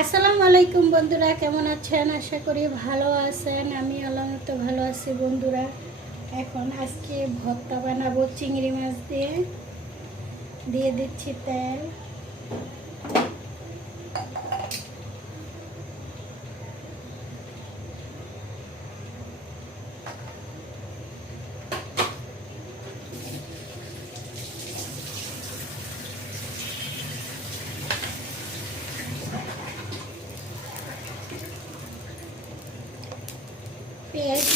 আসসালামু আলাইকুম বন্ধুরা, কেমন আছেন? আশা করি ভালো আছেন। আমি আল্লাহর মতো ভালো আছি বন্ধুরা। এখন আজকে ভর্তা বানাবো চিংড়ি মাছ দিয়ে। দিয়ে দিচ্ছি তেল। পেঁয়াজ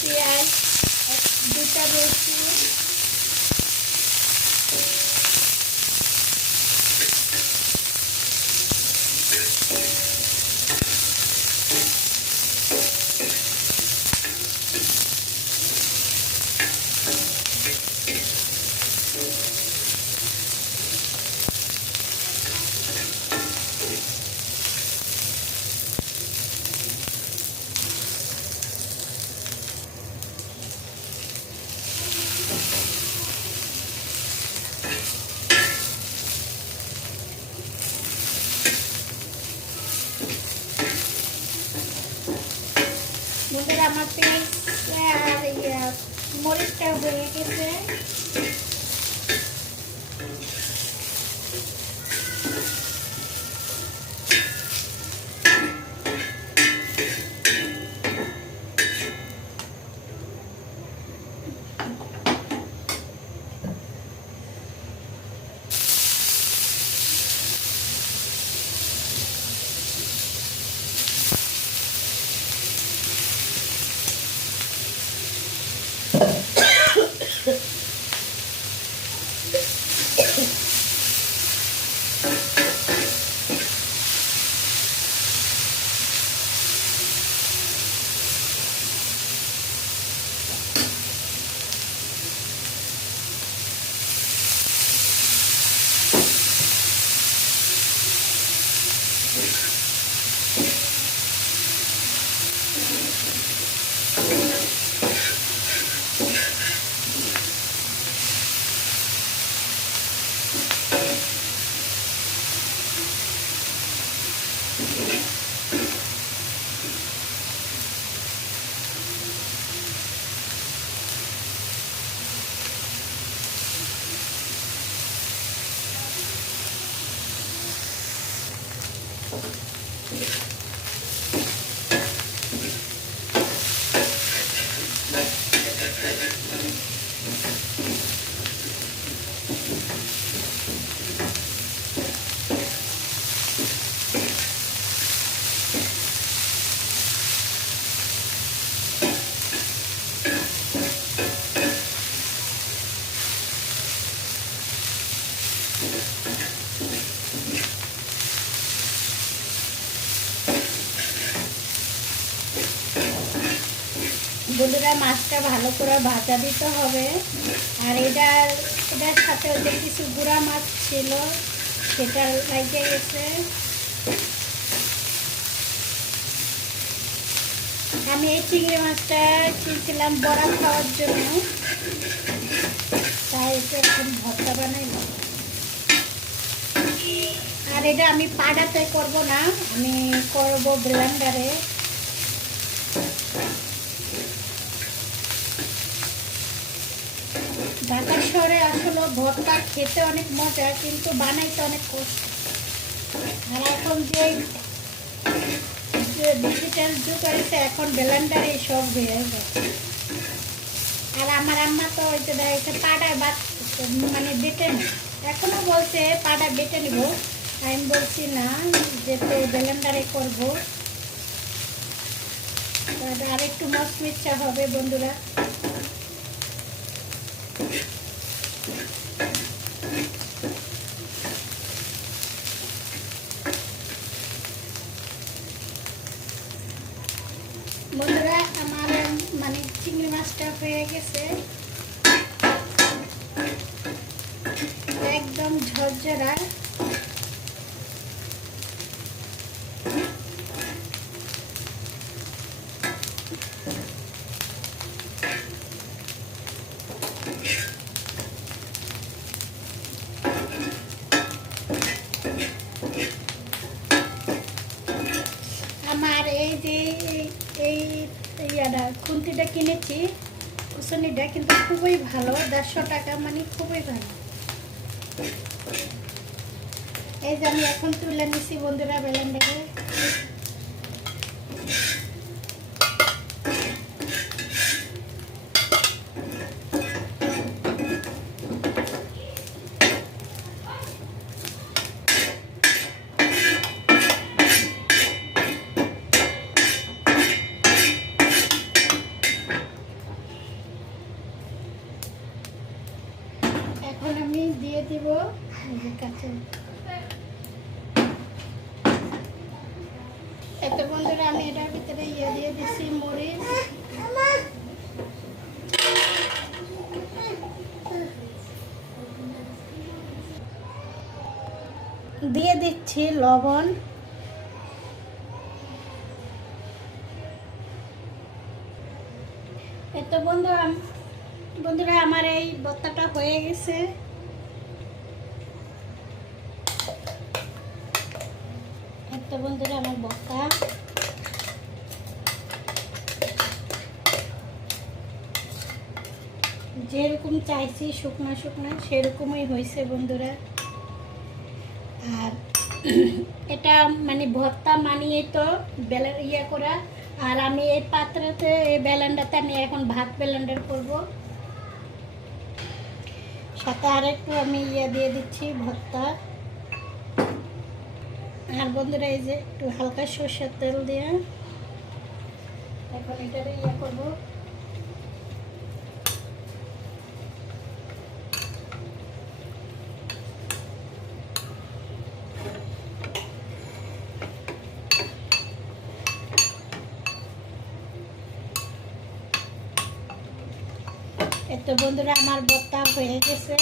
পেঁয়াজ দুটা রসুন, বন্ধুরা আমার পেঁয়াজ আর মরিচটা হয়ে গেছে। বন্ধুরা মাছটা ভালো করে ভাজা দিতে হবে। আর এটার সাথে ওদের কিছু গুঁড়া মাছ ছিল, সেটা লাগিয়ে গেছে। আমি এই চিংড়ি মাছটা কিনছিলাম বড়া খাওয়ার জন্য, তাই এটা এখন ভর্তা বানাইলাম। আর এটা আমি পাটাতে করব না, আমি করব ব্লেন্ডারে। ঢাকা শহরে আসলে ভর্তা খেতে অনেক মজা, কিন্তু বানাইতে অনেক কষ্ট। আর এখন যে ডিজিটাল যুগ হয়েছে, এখন ব্লেন্ডারে সব হয়ে যাচ্ছে। আর আমার আম্মা তো ওই যে দেখা পাটায় মানে বেটে নেই, এখনো বলছে পাটায় বেটে নেব। আমি বলছি না, যেতে ব্লেন্ডারে করবো, আর একটু মচমিচা হবে বন্ধুরা। বন্ধুরা আমার মানে চিংড়ি মাছটা হয়ে গেছে, একদম ঝরঝরা। খুন্তিটা কিনেছি কুসুনিটা, কিন্তু খুবই ভালো, 150 টাকা, মানে খুবই ভালো। এই যে আমি এখন তুলে নিচ্ছি বন্ধুরা ব্লেন্ডারে। এখন আমি দিয়ে দিব কাঁচা। এত বন্ধুরা আমি এটার ভিতরে দিয়ে দিচ্ছি মরিচ, দিয়ে দিচ্ছি লবণ, এত বন্ধুরা আমার এই ভর্তাটা হয়ে গেছে। এত বন্ধুরা আমার ভর্তা যেরকম চাইছি শুকনা শুকনা সেরকমই হয়েছে বন্ধুরা। আর এটা মানে ভর্তা মানিয়ে তো ইয়ে করা। আর আমি এই পাত্রতে এই ব্লেন্ডারতে আমি এখন ভাত ব্লেন্ডার করব। সাথে আর একটু আমি দিয়ে দিচ্ছি ভর্তা। আর বন্ধুরা এই যে একটু হালকা সরষের তেল দিয়ে এখন এটারে করবো। এত বন্ধুরা আমার ভর্তা হয়ে গেছে।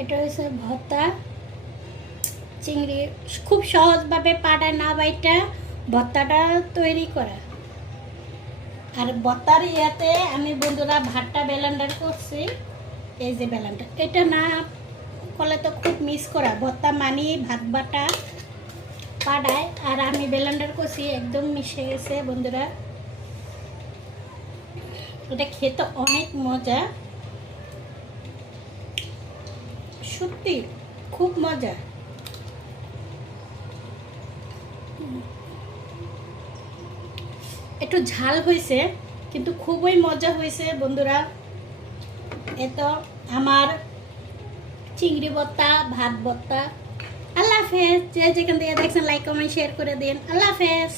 এটা হচ্ছে ভর্তা চিংড়ি, খুব সহজভাবে পাটা না বাইটা ভর্তাটা তৈরি করা। আর ভর্তার ইয়াতে আমি বন্ধুরা ভাতটা ব্লেন্ডার করছি। এই যে ব্লেন্ডার, এটা না করলে তো খুব মিস করা, ভর্তা মানিয়ে ভাত বাটা পাড়ায়। আর আমি ব্লেন্ডার করছি, একদম মিশে গেছে বন্ধুরা। এটা খেতে অনেক মজা, সত্যি খুব মজা। একটু ঝাল হয়েছে কিন্তু খুবই মজা হয়েছে বন্ধুরা। এত আমার চিংড়ি ভর্তা, ভাত ভর্তা। আল্লাহ হাফেজ। যে যেখান থেকে দেখছেন লাইক কমেন্ট শেয়ার করে দিন। আল্লাহ হাফেজ।